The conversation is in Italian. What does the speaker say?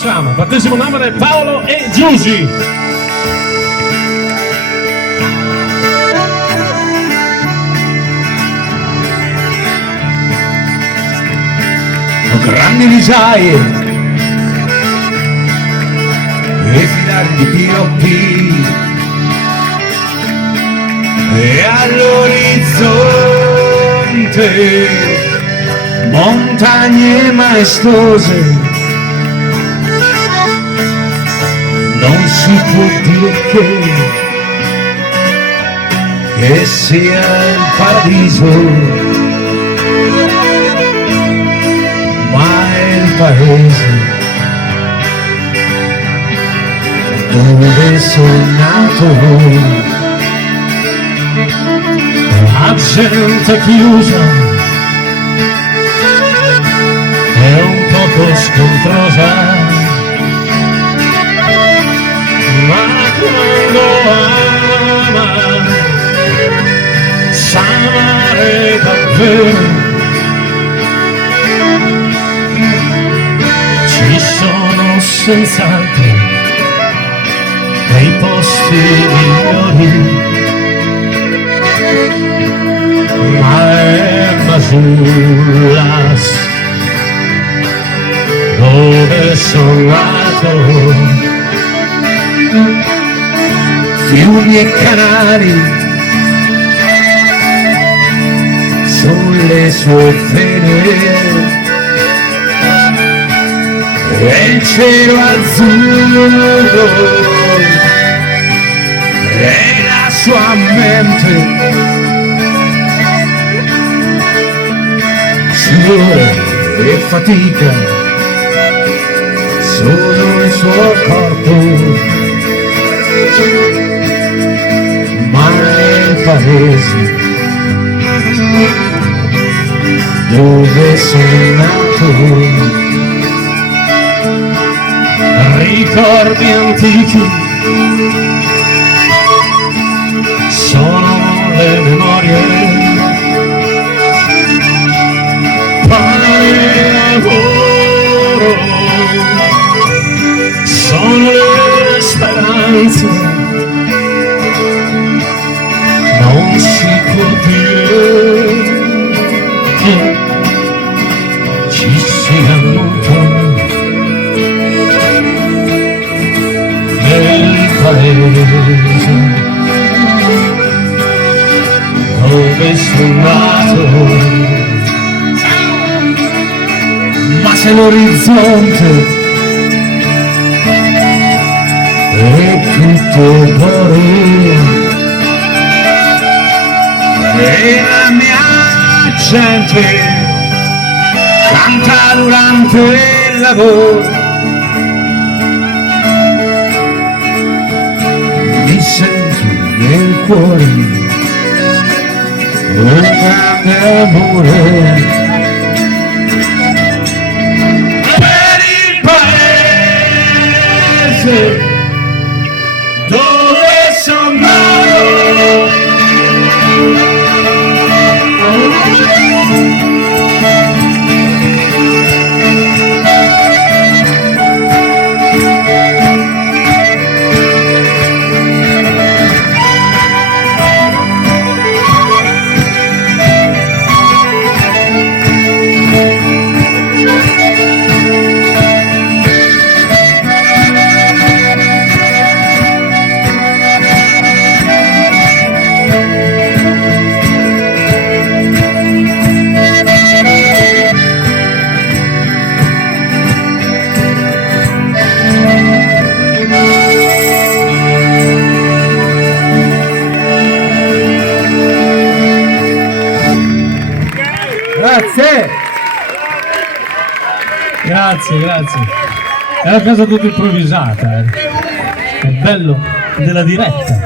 Ciao, battesimo nome Paolo e Giusy. Ho grandi risaie e filari di P.O.P. e all'orizzonte montagne maestose. Non si può dire che sia il paradiso, ma è il paese dove sono nato. La gente chiusa è un poco scontrosa, ma quando ama sa amare davvero. Ci sono senz'altro dei posti migliori, ma è Masullas dove sono nato. Fiumi e canali sulle sue vene e il cielo azzurro e la sua mente, sudore e fatica sono il suo corpo, ma nel paese dove sei nato. Ricordi antichi sono le memorie, pane e lavoro sono le speranze. Non si può dire che ci sia molto nel paese dove sono nato. Ma se l'orizzonte è tutto d'oro e la mia gente canta durante il lavoro, mi sento nel cuore un grande amore per il paese dove sono nato. Grazie! Grazie. È una cosa tutta improvvisata, È bello della diretta.